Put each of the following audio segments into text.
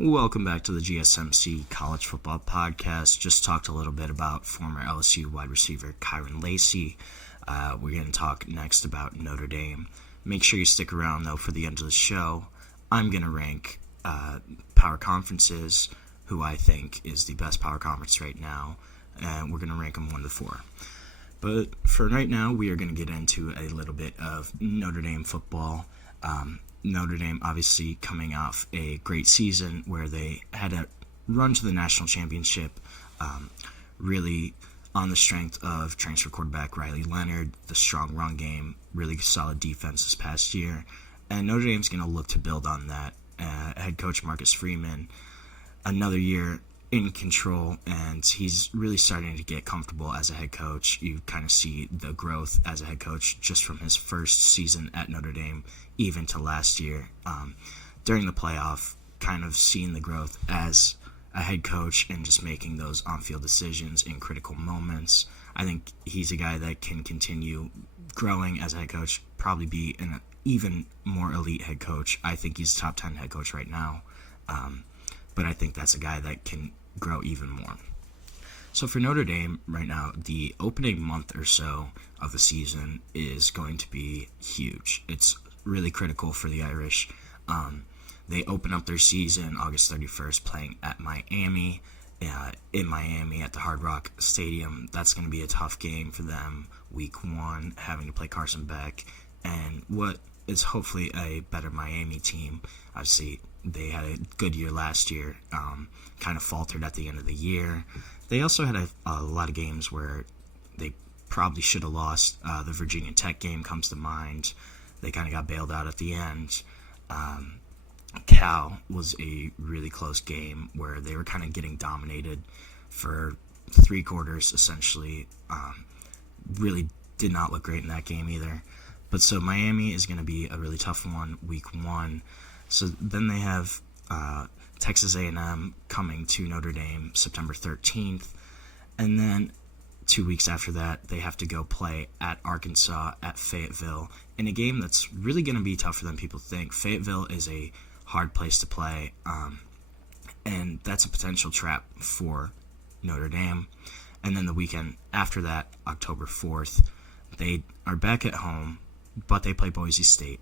Welcome back to the GSMC College Football Podcast. Just talked a little bit about former LSU wide receiver Kyron Lacey. We're going to talk next about Notre Dame. Make sure you stick around, though, for the end of the show. I'm going to rank power conferences, who I think is the best power conference right now, and we're going to rank them 1 to 4. But for right now, we are going to get into a little bit of Notre Dame football. Notre Dame obviously coming off a great season where they had a run to the national championship, really on the strength of transfer quarterback Riley Leonard, the strong run game, really solid defense this past year. And Notre Dame's going to look to build on that. Head coach Marcus Freeman, another year in control, and he's really starting to get comfortable as a head coach. You kind of see the growth as a head coach just from his first season at Notre Dame, even to last year. During the playoff, kind of seeing the growth as a head coach and just making those on-field decisions in critical moments. I think he's a guy that can continue growing as a head coach, probably be an even more elite head coach. I think he's a top 10 head coach right now. But I think that's a guy that can grow even more. So for Notre Dame right now, the opening month or so of the season is going to be huge. It's really critical for the Irish. They open up their season August 31st playing at Miami, in Miami at the Hard Rock Stadium. That's going to be a tough game for them. Week 1, having to play Carson Beck, and what is hopefully a better Miami team. Obviously, they had a good year last year, kind of faltered at the end of the year. They also had a lot of games where they probably should have lost. The Virginia Tech game comes to mind. They kind of got bailed out at the end. Cal was a really close game where they were kind of getting dominated for 3 quarters, essentially. Really did not look great in that game either. But so Miami is going to be a really tough one, week 1. So then they have Texas A&M coming to Notre Dame September 13th. And then 2 weeks after that, they have to go play at Arkansas at Fayetteville in a game that's really going to be tougher than people think. Fayetteville is a hard place to play, and that's a potential trap for Notre Dame. And then the weekend after that, October 4th, they are back at home, but they play Boise State.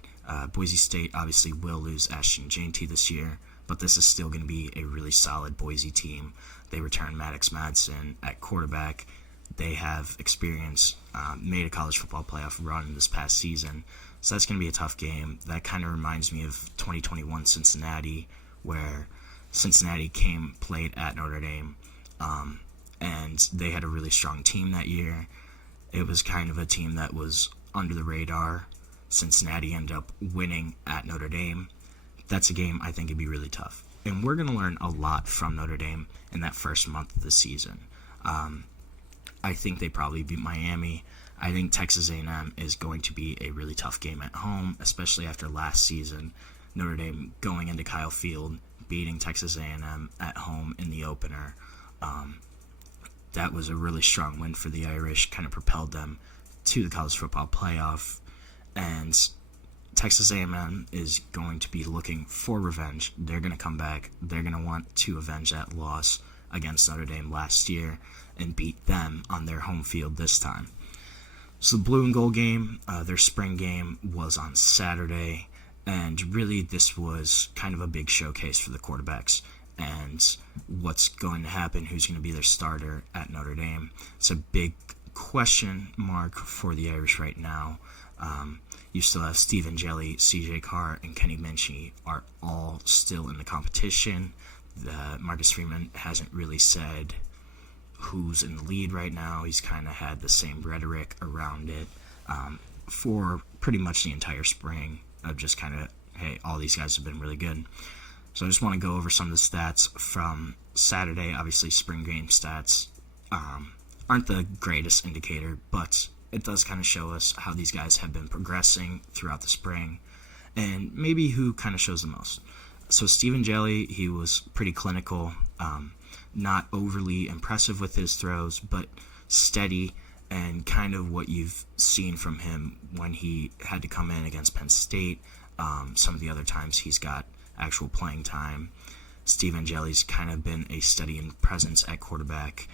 Boise State obviously will lose Ashton Jeanty this year, but this is still going to be a really solid Boise team. They return Maddox Madsen at quarterback. They have experience, made a college football playoff run this past season, so that's going to be a tough game. That kind of reminds me of 2021 Cincinnati, where Cincinnati played at Notre Dame, and they had a really strong team that year. It was kind of a team that was under the radar. Cincinnati ended up winning at Notre Dame. That's a game I think would be really tough. And we're going to learn a lot from Notre Dame in that first month of the season. I think they probably beat Miami. I think Texas A&M is going to be a really tough game at home, especially after last season. Notre Dame going into Kyle Field, beating Texas A&M at home in the opener. That was a really strong win for the Irish, kind of propelled them to the college football playoff. And Texas A&M is going to be looking for revenge. They're going to come back. They're going to want to avenge that loss against Notre Dame last year and beat them on their home field this time. So the blue and gold game, their spring game, was on Saturday, and really this was kind of a big showcase for the quarterbacks and what's going to happen, who's going to be their starter at Notre Dame. It's a big question mark for the Irish right now. You still have Steve Angeli, CJ Carr, and Kenny Minchey are all still in the competition. Marcus Freeman hasn't really said who's in the lead right now. He's kind of had the same rhetoric around it for pretty much the entire spring of just kind of, hey, all these guys have been really good. So I just want to go over some of the stats from Saturday. Obviously, spring game stats aren't the greatest indicator, but it does kind of show us how these guys have been progressing throughout the spring and maybe who kind of shows the most. So Stephen Jelly, he was pretty clinical, not overly impressive with his throws, but steady and kind of what you've seen from him when he had to come in against Penn State. Some of the other times he's got actual playing time. Steve Angeli's kind of been a steady presence at quarterback.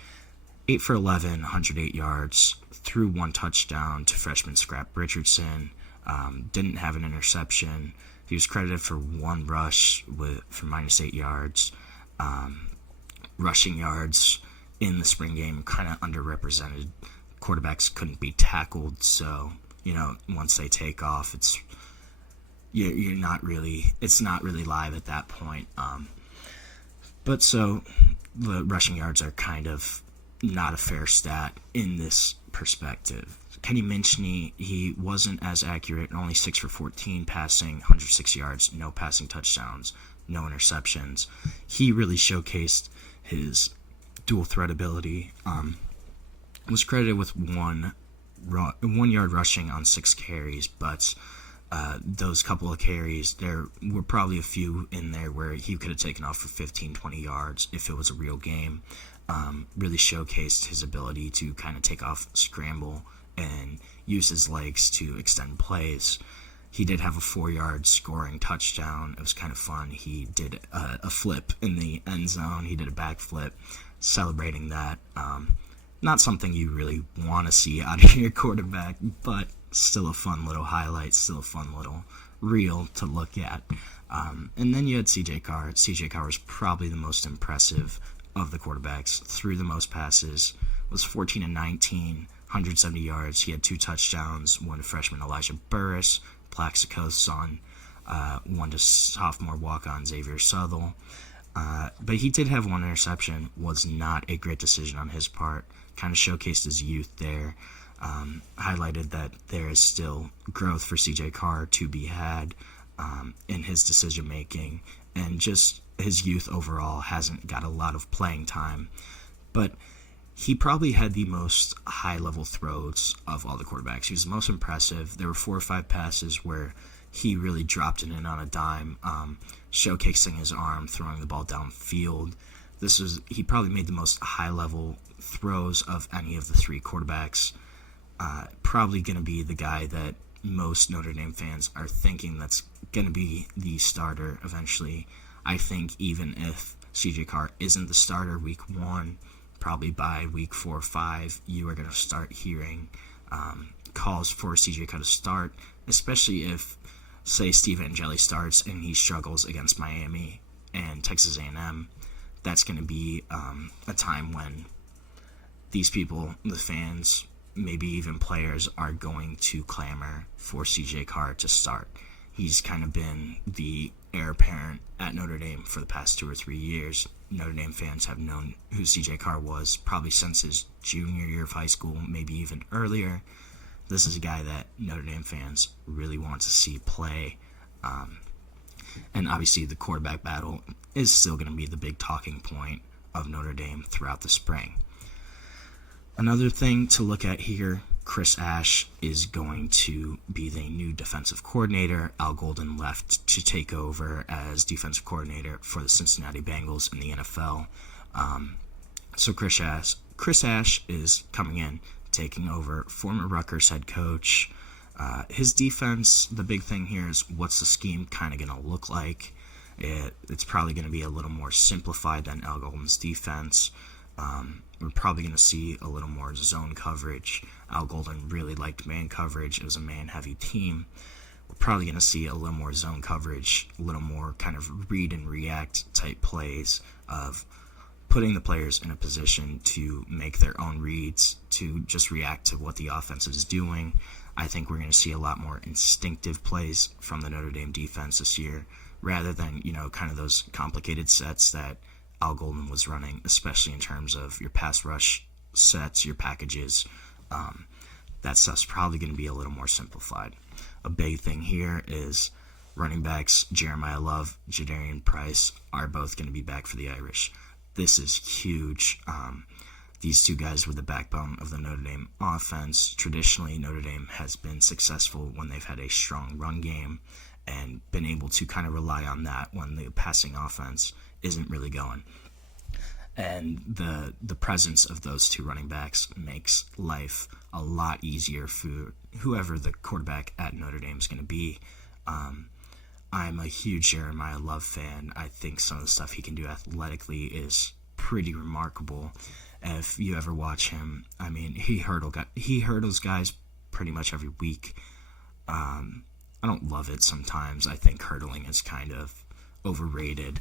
8 for 11, 108 yards, threw 1 touchdown to freshman Scrap Richardson. Didn't have an interception. He was credited for 1 rush for -8 yards. Rushing yards in the spring game kind of underrepresented. Quarterbacks couldn't be tackled, so once they take off, it's not really live at that point. But so the rushing yards are kind of not a fair stat in this perspective. Kenny Minchey, he wasn't as accurate, only 6 for 14 passing, 106 yards, no passing touchdowns, no interceptions. He really showcased his dual threat ability. Was credited with 1 yard rushing on 6 carries, but those couple of carries, there were probably a few in there where he could have taken off for 15, 20 yards if it was a real game. Really showcased his ability to kind of take off, scramble, and use his legs to extend plays. He did have a 4-yard scoring touchdown. It was kind of fun. He did a flip in the end zone. He did a backflip, celebrating that. Not something you really want to see out of your quarterback, but still a fun little highlight, still a fun little reel to look at. And then you had CJ Carr. CJ Carr was probably the most impressive of the quarterbacks. Threw the most passes, was 14 and 19, 170 yards. He had 2 touchdowns, one to freshman Elijah Burris, Plaxico's son, one to sophomore walk-on Xavier Southall. But he did have 1 interception. Was not a great decision on his part. Kind of showcased his youth there. Highlighted that there is still growth for CJ Carr to be had in his decision making, and just his youth overall hasn't got a lot of playing time. But he probably had the most high-level throws of all the quarterbacks. He was the most impressive. There were 4 or 5 passes where he really dropped it in on a dime, showcasing his arm, throwing the ball downfield. He probably made the most high-level throws of any of the 3 quarterbacks. Probably going to be the guy that most Notre Dame fans are thinking that's going to be the starter eventually. I think even if CJ Carr isn't the starter week 1, probably by week 4 or 5, you are going to start hearing calls for CJ Carr to start, especially if, say, Steve Angeli starts and he struggles against Miami and Texas A&M. That's going to be a time when these people, the fans, maybe even players, are going to clamor for CJ Carr to start. He's kind of been the heir apparent at Notre Dame for the past 2 or 3 years. Notre Dame fans have known who CJ Carr was probably since his junior year of high school, maybe even earlier. This is a guy that Notre Dame fans really want to see play. And obviously the quarterback battle is still going to be the big talking point of Notre Dame throughout the spring. Another thing to look at here, Chris Ash is going to be the new defensive coordinator. Al Golden left to take over as defensive coordinator for the Cincinnati Bengals in the NFL. So Chris Ash is coming in, taking over former Rutgers head coach. His defense, the big thing here is what's the scheme kind of going to look like. It's probably going to be a little more simplified than Al Golden's defense. We're probably going to see a little more zone coverage. Al Golden really liked man coverage. It was a man-heavy team. We're probably going to see a little more zone coverage, a little more kind of read and react type plays of putting the players in a position to make their own reads, to just react to what the offense is doing. I think we're going to see a lot more instinctive plays from the Notre Dame defense this year, rather than, kind of those complicated sets that Al Golden was running, especially in terms of your pass rush sets, your packages. That stuff's probably going to be a little more simplified. A big thing here is running backs Jeremiah Love, Jadarian Price are both going to be back for the Irish. This is huge. These 2 guys were the backbone of the Notre Dame offense. Traditionally, Notre Dame has been successful when they've had a strong run game and been able to kind of rely on that when the passing offense isn't really going. And the presence of those 2 running backs makes life a lot easier for whoever the quarterback at Notre Dame is going to be. I'm a huge Jeremiah Love fan. I think some of the stuff he can do athletically is pretty remarkable. If you ever watch him, I mean, he hurdles guys pretty much every week. I don't love it sometimes. I think hurdling is kind of overrated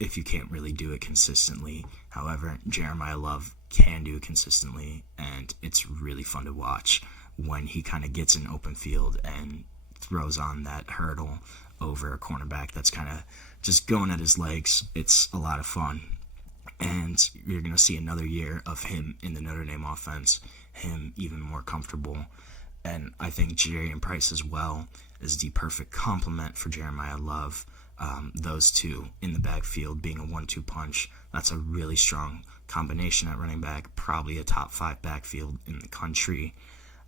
if you can't really do it consistently. However, Jeremiah Love can do it consistently, and it's really fun to watch when he kind of gets in open field and throws on that hurdle over a cornerback that's kind of just going at his legs. It's a lot of fun. And you're going to see another year of him in the Notre Dame offense, him even more comfortable. And I think Jadarian Price as well is the perfect complement for Jeremiah Love. Those two in the backfield being a 1-2 punch, that's a really strong combination at running back, probably a top 5 backfield in the country.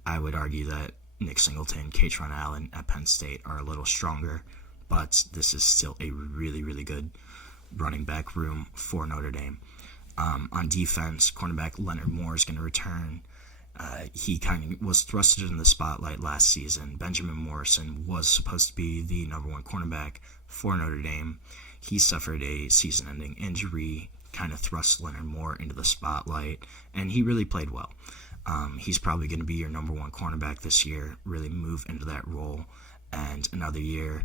I would argue that Nick Singleton, Katron Allen at Penn State are a little stronger, but this is still a really, really good running back room for Notre Dame. On defense, cornerback Leonard Moore is going to return. He kind of was thrusted in the spotlight last season. Benjamin Morrison was supposed to be the number 1 cornerback for Notre Dame. He suffered a season-ending injury, kind of thrust Leonard Moore into the spotlight, and he really played well. He's probably going to be your number 1 cornerback this year, really move into that role. And another year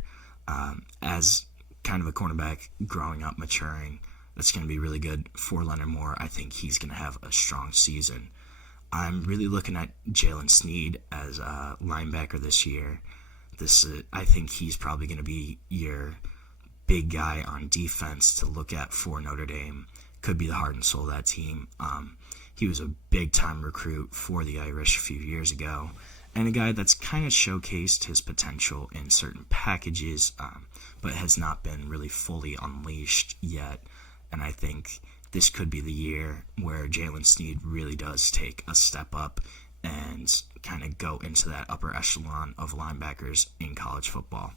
as kind of a cornerback growing up, maturing, that's going to be really good for Leonard Moore. I think he's going to have a strong season. I'm really looking at Jalen Sneed as a linebacker this year. I think he's probably going to be your big guy on defense to look at for Notre Dame. Could be the heart and soul of that team. He was a big-time recruit for the Irish a few years ago, and a guy that's kind of showcased his potential in certain packages, but has not been really fully unleashed yet. And I think this could be the year where Jalen Sneed really does take a step up and kind of go into that upper echelon of linebackers in college football.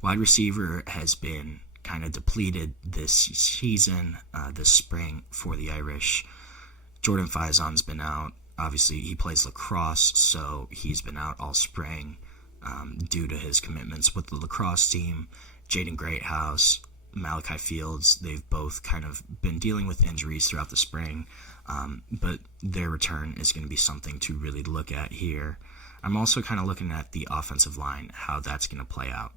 Wide receiver has been kind of depleted this season, this spring for the Irish. Jordan Faison's been out. Obviously, he plays lacrosse, so he's been out all spring due to his commitments with the lacrosse team. Jaden Greathouse, Malachi Fields, they've both kind of been dealing with injuries throughout the spring, but their return is going to be something to really look at here. I'm also kind of looking at the offensive line, how that's going to play out.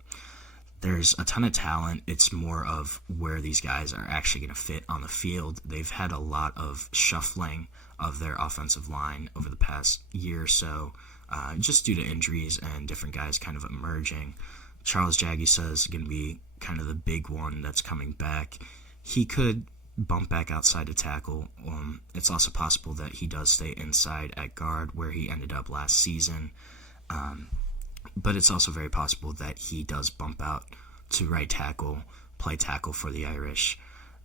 There's a ton of talent. It's more of where these guys are actually going to fit on the field. They've had a lot of shuffling of their offensive line over the past year or so, just due to injuries and different guys kind of emerging. Charles Jagisa is going to be kind of the big one that's coming back. He could bump back outside to tackle. It's also possible that he does stay inside at guard where he ended up last season. But it's also very possible that he does bump out to right tackle, play tackle for the Irish.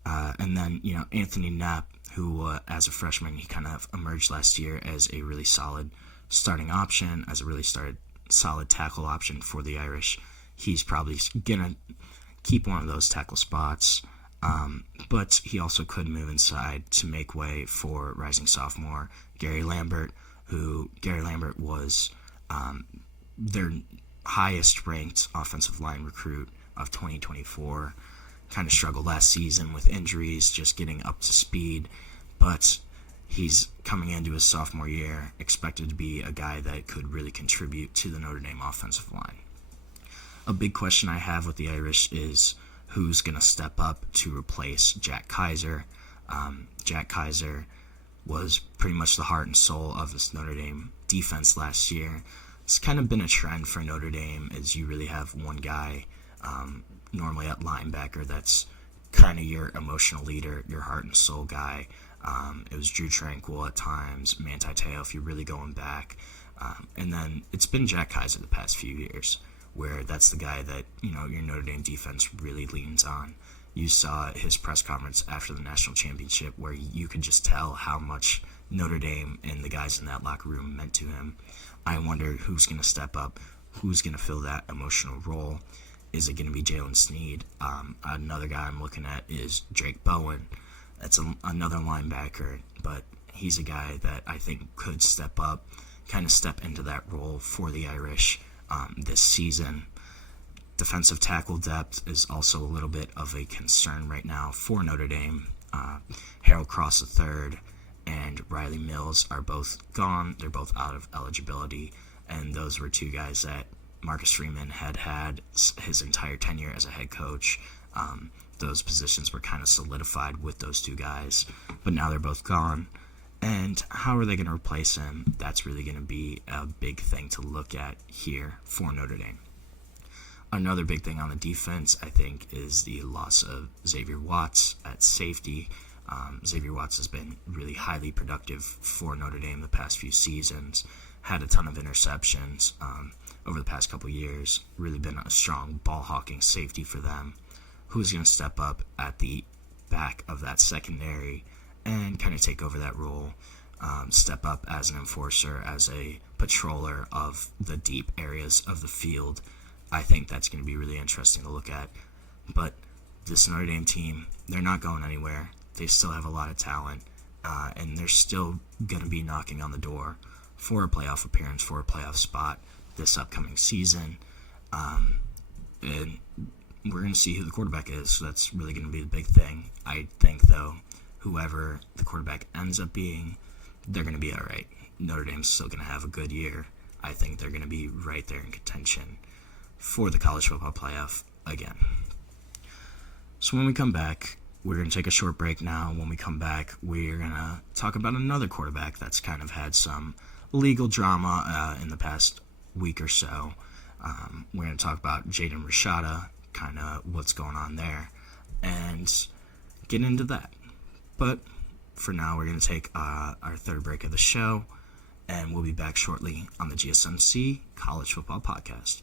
And then, Anthony Knapp, who as a freshman, he kind of emerged last year as a really solid starting option, as a really solid tackle option for the Irish. He's probably going to keep one of those tackle spots, but he also could move inside to make way for rising sophomore Gary Lambert, who Gary Lambert was their highest-ranked offensive line recruit of 2024. Kind of struggled last season with injuries, just getting up to speed, but he's coming into his sophomore year, expected to be a guy that could really contribute to the Notre Dame offensive line. A big question I have with the Irish is who's going to step up to replace Jack Kaiser. Jack Kaiser was pretty much the heart and soul of this Notre Dame defense last year. It's kind of been a trend for Notre Dame as you really have one guy, normally at linebacker, that's kind of your emotional leader, your heart and soul guy. It was Drew Tranquil at times, Manti Te'o if you're really going back. And then it's been Jack Kaiser the past few years, where that's the guy that, your Notre Dame defense really leans on. You saw his press conference after the national championship where you could just tell how much Notre Dame and the guys in that locker room meant to him. I wonder who's going to step up, who's going to fill that emotional role. Is it going to be Jalen Sneed? Another guy I'm looking at is Drake Bowen. That's another linebacker, but he's a guy that I think could step up, kind of step into that role for the Irish this season. Defensive tackle depth is also a little bit of a concern right now for Notre Dame. Harold Cross III and Riley Mills are both gone. They're both out of eligibility, and those were two guys that Marcus Freeman had his entire tenure as a head coach. Those positions were kind of solidified with those two guys, but now they're both gone. And how are they going to replace him? That's really going to be a big thing to look at here for Notre Dame. Another big thing on the defense, I think, is the loss of Xavier Watts at safety. Xavier Watts has been really highly productive for Notre Dame the past few seasons, had a ton of interceptions over the past couple years, really been a strong ball-hawking safety for them. Who's going to step up at the back of that secondary and kind of take over that role, step up as an enforcer, as a patroller of the deep areas of the field? I think that's going to be really interesting to look at. But this Notre Dame team, they're not going anywhere. They still have a lot of talent, and they're still going to be knocking on the door for a playoff appearance, for a playoff spot this upcoming season. And we're going to see who the quarterback is, so that's really going to be the big thing. I think, though, whoever the quarterback ends up being, they're going to be all right. Notre Dame's still going to have a good year. I think they're going to be right there in contention for the college football playoff again. So when we come back, we're going to take a short break now. When we come back, we're going to talk about another quarterback that's kind of had some legal drama in the past week or so. We're going to talk about Jaden Rashada, kind of what's going on there, and get into that. But for now, we're going to take our third break of the show, and we'll be back shortly on the GSMC College Football Podcast.